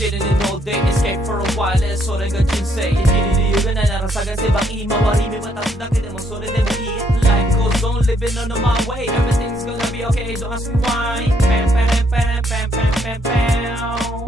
sitting in all day, escape for a while, so they got you say. Hindi na narasagan si baki, mawarimi matapos na mo, so they will eat. Life goes on, living on my way, everything's gonna be okay, don't ask me why. Pam, pam, pam, pam, pam, pam, pam.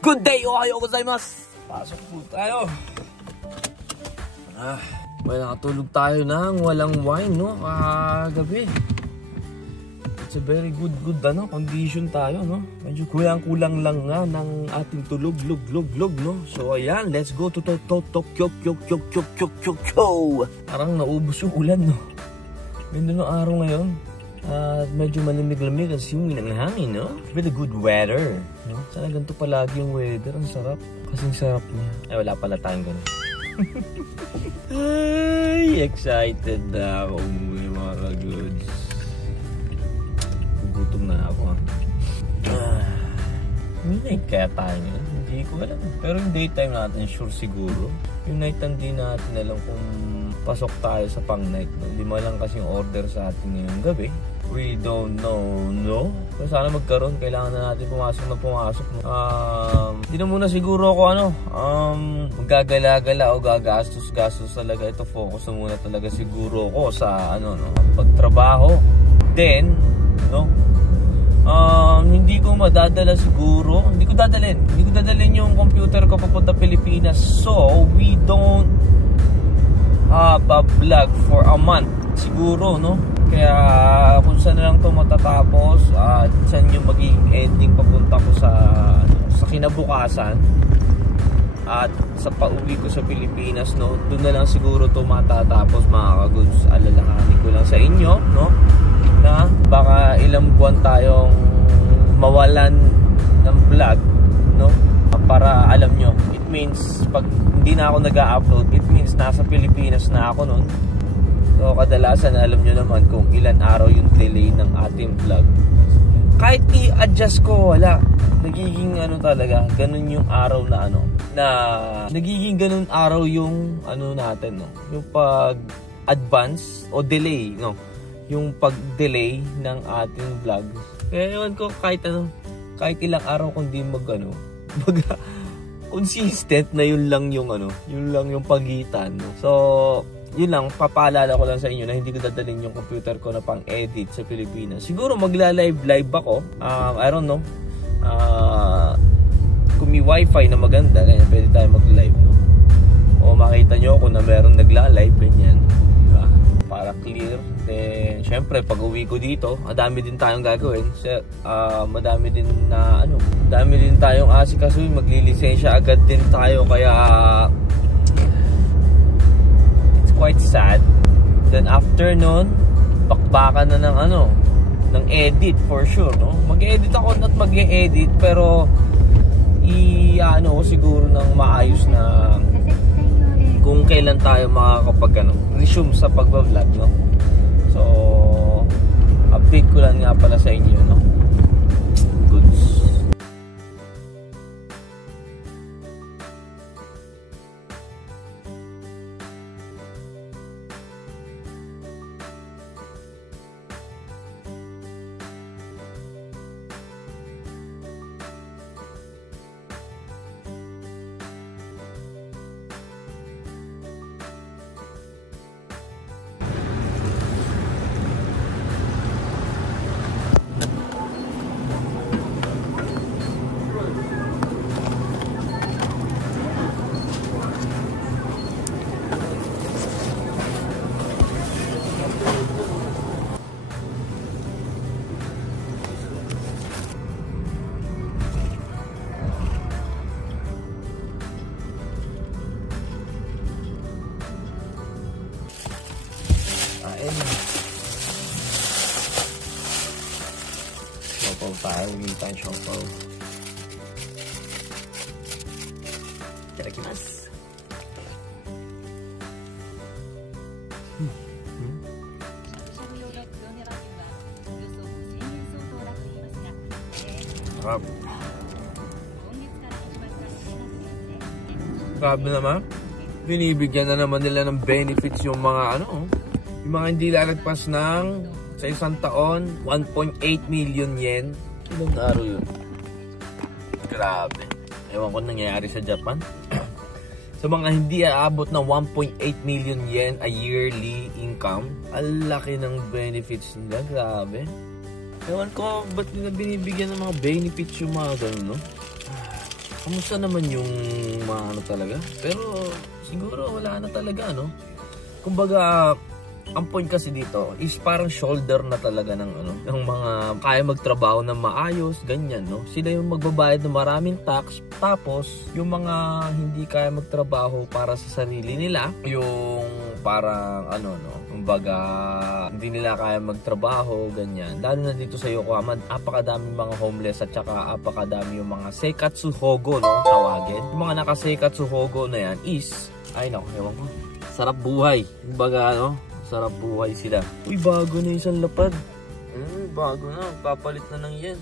Good day, ohayo gozaimasu. Pasok po tayo. Well, nakatulog tayo ng walang wine, no? Kagabi. It's a very good condition tayo, no? Medyo kulang-kulang lang nga ng ating tulog, no? So, ayan, let's go to Tokyo. Parang naubos yung ulan, no? Ganda ng araw ngayon. At medyo malamig-lamig ang singin ng hangin, no? Really good weather, no? Sana ganito palagi yung weather. Ang sarap. Kasing sarap niya. Ay, wala pala tayong ganun. Ay, excited na ako umuwi, mga ka-goods. Gutom na ako, ha? May night kaya tayo ngayon? Hindi ko alam. Pero yung daytime natin, sure siguro. Yung night hindi natin alam kung pasok tayo sa pang-night. No? 5 lang kasing order sa atin ngayong gabi. We don't know, no? So, sana magkaroon. Kailangan na natin pumasok. No? Hindi na muna siguro ako, magagala-gala o gagastos talaga. Ito, focus na muna talaga siguro ako sa, pagtrabaho. Then, no? Hindi ko madadala siguro. Hindi ko dadalhin yung computer ko papunta Pilipinas. So, we don't have a vlog for a month. Siguro, no? Kaya kung saan na lang ito matatapos at saan yung magiging ending papunta ko sa kinabukasan at sa pauwi ko sa Pilipinas, no? Doon na lang siguro ito matatapos, mga ka-goods. Alalahanin ko lang sa inyo, no? Na baka ilang buwan tayong mawalan ng vlog, no? Para alam nyo, it means pag hindi na ako nag-upload, it means nasa Pilipinas na ako nun. So kadalasan alam nyo naman kung ilan araw yung delay ng ating vlog. Kahit i-adjust ko, wala. Nagiging talaga, ganun yung araw na nagiging ganun araw yung natin, no? Yung pag-advance o delay, no? Yung pag-delay ng ating vlog. Kaya ewan ko kahit ilang araw kung di consistent na yun lang yung pagitan, no? So, yun lang, papaalala ko lang sa inyo na hindi ko dadalhin yung computer ko na pang-edit sa Pilipinas. Siguro magla-live ako. I don't know. Kung may wifi na maganda, kaya pwede tayo mag-live, no? O makita nyo ako na meron nagla-live, ganyan. Diba? Para clear. Then, syempre, pag uwi ko dito, madami din tayong gagawin. Madami din tayong asikasuhin. Maglilisensya agad din tayo, kaya quite sad. Then after nun, bakbakan na ng edit for sure, no? Mag-edit ako at mag-edit, pero siguro ng maayos na kung kailan tayo makakapag resume sa pagba-vlog, no? So update ko lang nga pala sa inyo, no? Goods. Siopaw tayo, humingi tayong siopaw. Itadakimasu. Sarap. Grabe naman. Binibigyan na naman nila ng benefits yung mga Yung mga hindi lalagpas ng sa isang taon, 1.8 million yen. Ilang araw yun? Grabe. Ewan ko nangyayari sa Japan. Sa mga hindi aabot ng 1.8 million yen a yearly income, ang laki ng benefits nila. Grabe. Ewan ko, ba't nila binibigyan ng mga benefits yung mga ganun, no? Kamusta naman yung mga ano talaga? Pero siguro wala na talaga, no? Kumbaga, ang point kasi dito is parang shoulder na talaga ng ano, ng mga kaya magtrabaho ng maayos, ganyan, no? Sila yung magbabayad ng maraming tax, tapos yung mga hindi kaya magtrabaho para sa sarili nila, yung parang ano, no? Kumbaga, hindi nila kaya magtrabaho, ganyan. Lalo na dito sa Yokohama, apakadaming mga homeless at saka apakadami yung mga seikatsu hogo, no? Tawagin. Yung mga naka-seikatsu hogo na yan is, ay naku, ewan ko, sarap buhay. Kumbaga, no? Sarap buhay sila. Uy, bago na isang lapad. Bago na. Papalit na ng yen.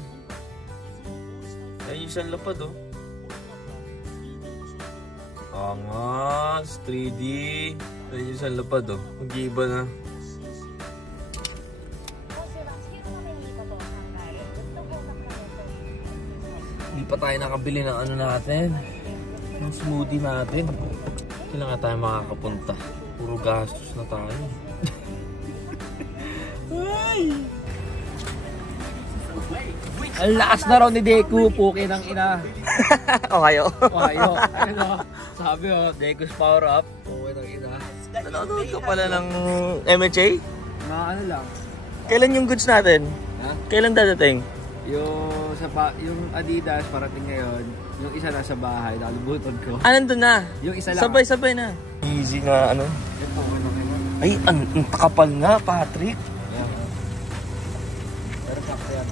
Ay, isang lapad, oh. Angas. 3D. Ay, isang lapad, oh. Mag-iiba na. Hindi pa tayo nakabili ng ano natin. Ng smoothie natin. Kailan nga tayo makakapunta? Puro gastos na tayo. Ay! Ang lakas na raw ni Deku, puki ng ina. O kayo? Kayo. Ano? Sabi o, Deku's power up, puki ng ina. Nanonood ka pala ng MHA? Na ano lang. Kailan yung goods natin? Ha? Kailan dadating? Yung Adidas parating ngayon, yung isa nasa bahay, nalubutod ko. Ah, nandun na? Yung isa lang. Sabay-sabay na. Easy na ano? Yung puki ng ina. Ay, ang takapal nga, Patrick. Pero sakto yan.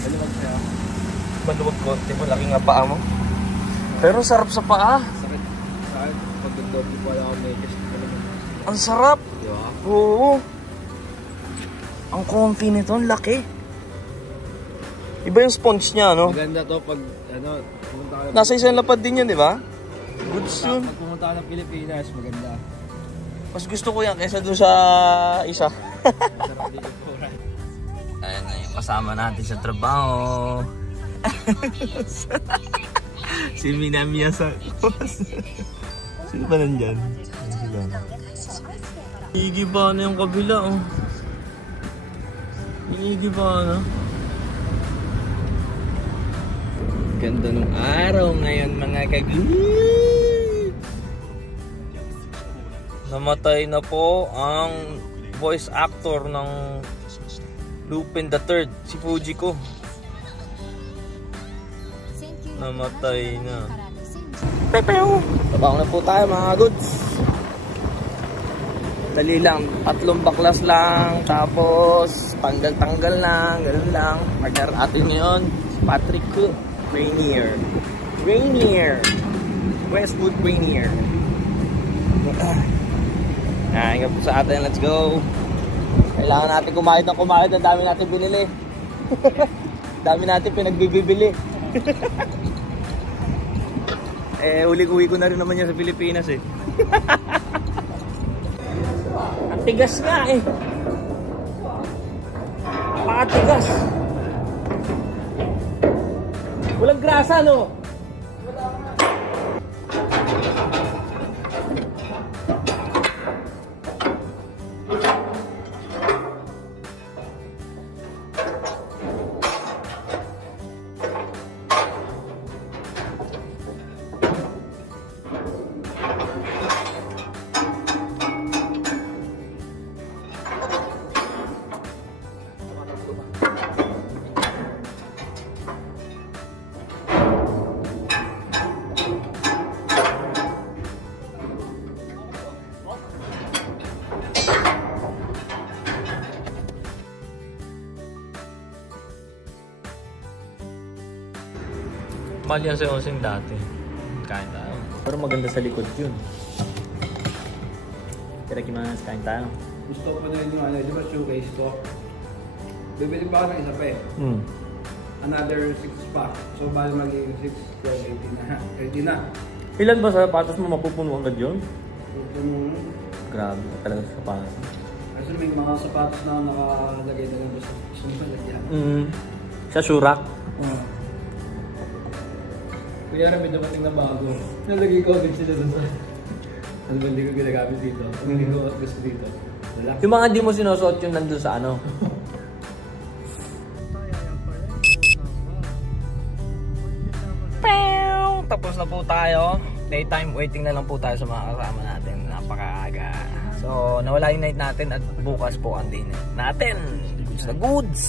Maluwag siya. Maluwag konti, malaki nga paa mo. Pero sarap sa paa. Sakit. Sakit. Pag-doble ko wala akong medyo. Ang sarap. Diba? Oo. Ang comfy nito, ang laki. Iba yung sponge niya, no? Maganda to pag, ano, pumunta ka na. Nasa isang lapad din yun, di ba? Goods yun. Pag pumunta ka ng Pilipinas, maganda. Mas gusto ko yan kaysa doon sa isa. Masarap dito po. Ayan na yung kasama natin sa trabaho. Si Minamiya sa sino ba nandyan? Inigiba na yung kabila, oh. Inigiba na. Ganda ng araw ngayon, mga kagud. Namatay na po ang voice actor ng Lupin the Third, si Fujiko. Namatay na. Pepew! Tabang na po tayo, mga goods. Dali lang, 3 baklas lang, tapos tanggal-tanggal lang, ganun lang. Partner atin ngayon, si Patrick Rainier. Westwood Rainier. Ingat po sa atin, let's go. Kailangan natin kumayad ng kumayad. Ang dami natin binili. Dami natin pinagbibili. Uwi ko na rin naman yan sa Pilipinas eh. Ang tigas nga eh. Pakatigas. Walang grasa, no? Mahal yan sa Onseng dati. Kain tayo. Pero maganda sa likod yun. Kirakimanas, kain tayo. Gusto ko na yung ano, di ba showcase ko? Bibili pa ako ng isa pa eh. Another 6 pack. So bali magiging 6, 12, 18 na. 18 na. Ilan ba sa patos mo mapupuno agad yun? Grabe talaga sa sapatos. Kasi may mga sapatos na nakalagay na lang sa sumalagyan. Sa Shurak? Oo. Kaya may dumating na bago. Nalagay ko agad sila doon sa... Ano ba hindi ko ginagamit dito? Hindi ko gusto dito. Wala. Yung mga di mo sinusuot yung nandun sa ano? Tapos na po tayo. Daytime waiting na lang po tayo sa mga kasama natin. Napakaaga. So, nawala yung night natin at bukas po ang day natin. Goods na goods!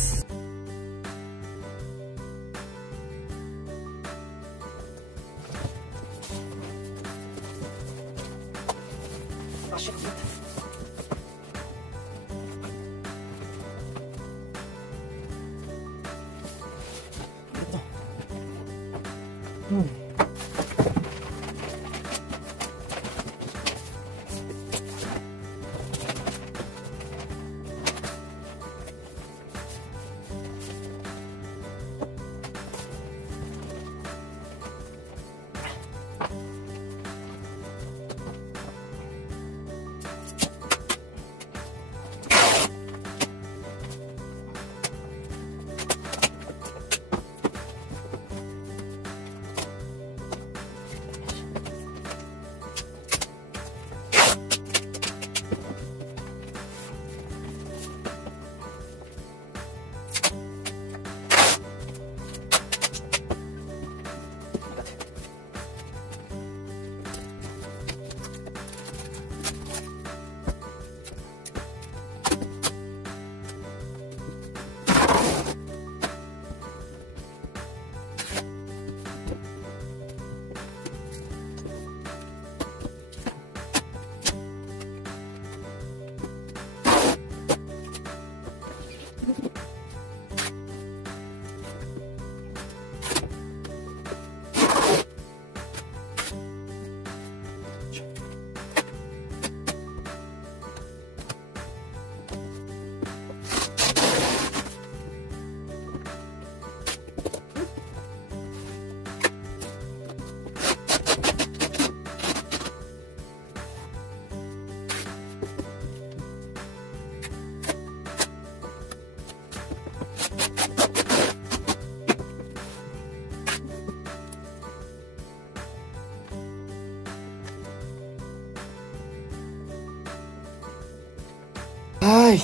Ay!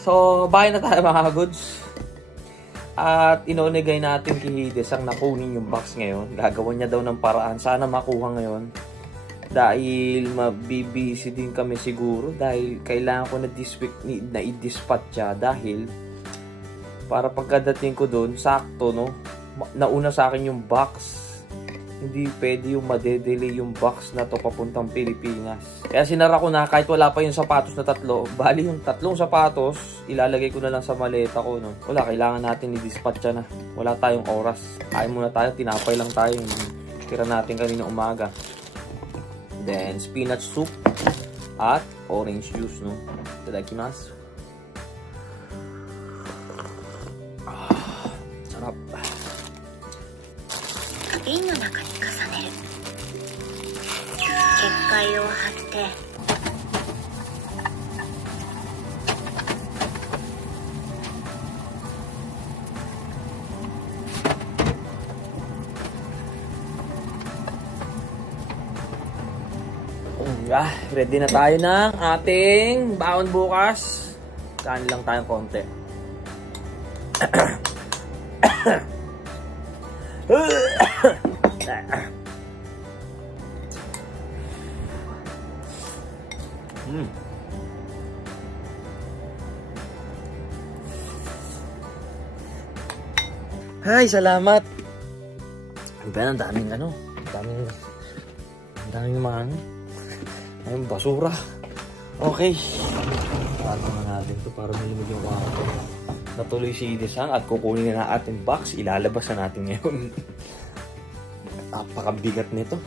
So, bahay na tayo mga goods. At inonigay natin kay Hides ang nakunin yung box ngayon. Gagawin niya daw ng paraan. Sana makuha ngayon. Dahil mabibisi din kami siguro. Dahil kailangan ko na i-dispatch siya. Dahil para pagkadating ko doon, sakto no. Nauna sa akin yung box. Hindi pwede yung madedelay yung box na to papuntang Pilipinas. Kaya sinara ko na kahit wala pa yung sapatos na tatlo. Bali yung tatlong sapatos, ilalagay ko na lang sa maleta ko. No? Wala, kailangan natin i-dispatch na. Wala tayong oras. Kain muna tayo, tinapay lang tayo. Tira natin kanina umaga. Then, spinach soup at orange juice. No? Itadakimasu. Sarap. 瓶の中に重ねる。結界を貼って。Ready na tayo ng ating baon bukas. Kain lang tayong konti. Ay, salamat. Ang daming ano, ang daming mga ano, ayun, basura. Okay. Paano na natin to para malimig yung kwarto. Natuloy si Desang at kukunin na ating box. Ilalabas na natin ngayon. Napakabigat nito.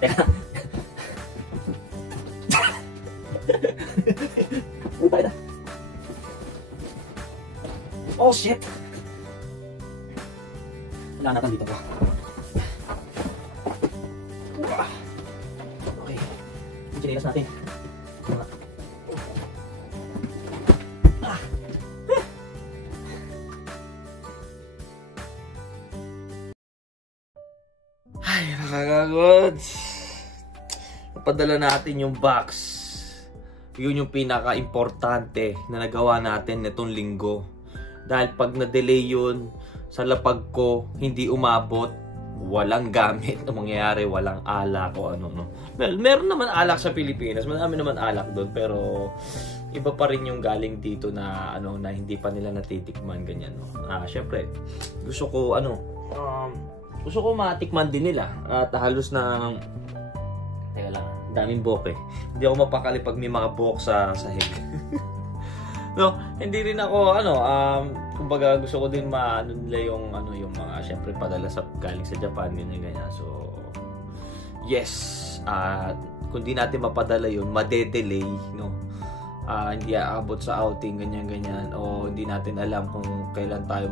Teka. Tayo na. Oh shit! Wala natin dito po. Okay. Yung chinilas natin. Ay, nakakagod. Napadala natin yung box. Yun yung pinaka-importante na nagawa natin itong linggo. Dahil pag na-delay yun, sa lapag ko, hindi umabot, walang gamit na mangyayari, walang alak o ano, no. Well, meron naman alak sa Pilipinas, marami naman alak doon, pero iba pa rin yung galing dito na, ano, na hindi pa nila natitikman, ganyan, no. Syempre, gusto ko matikman din nila at halos na, teka lang, daming bok eh. Hindi ako mapakali pag may mga bok sa sahig. No, hindi rin ako kumbaga gusto ko din maano nila yung yung mga syempre padala sa galing sa Japan ganyan. So yes, kung di natin mapadala yun, madedelay, no. Hindi aabot sa outing ganyan o hindi natin alam kung kailan tayo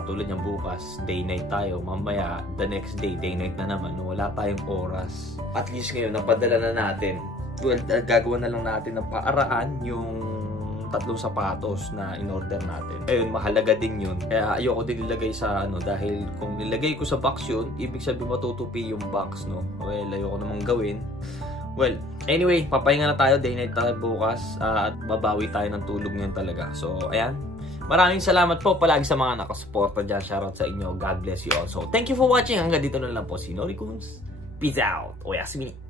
katulad ng bukas day night tayo, mamaya the next day day night na naman, no? Wala tayong oras. At least ngayon napadala na natin. Well, gagawa na lang natin ng paaraan yung 3 sapatos na in-order natin. Ayun, mahalaga din yun. Kaya ayoko din ilagay sa dahil kung nilagay ko sa box yun, ibig sabihin matutupi yung box, no. Well, ayoko namang gawin. Well, anyway, papahinga na tayo, day night tayo bukas at babawi tayo ng tulog ngayon talaga. So, ayan. Maraming salamat po palagi sa mga nakasuporta dyan. Shoutout sa inyo. God bless you all. So, thank you for watching. Hanggang dito na lang po si Norikuns. Peace out. Oyasumi.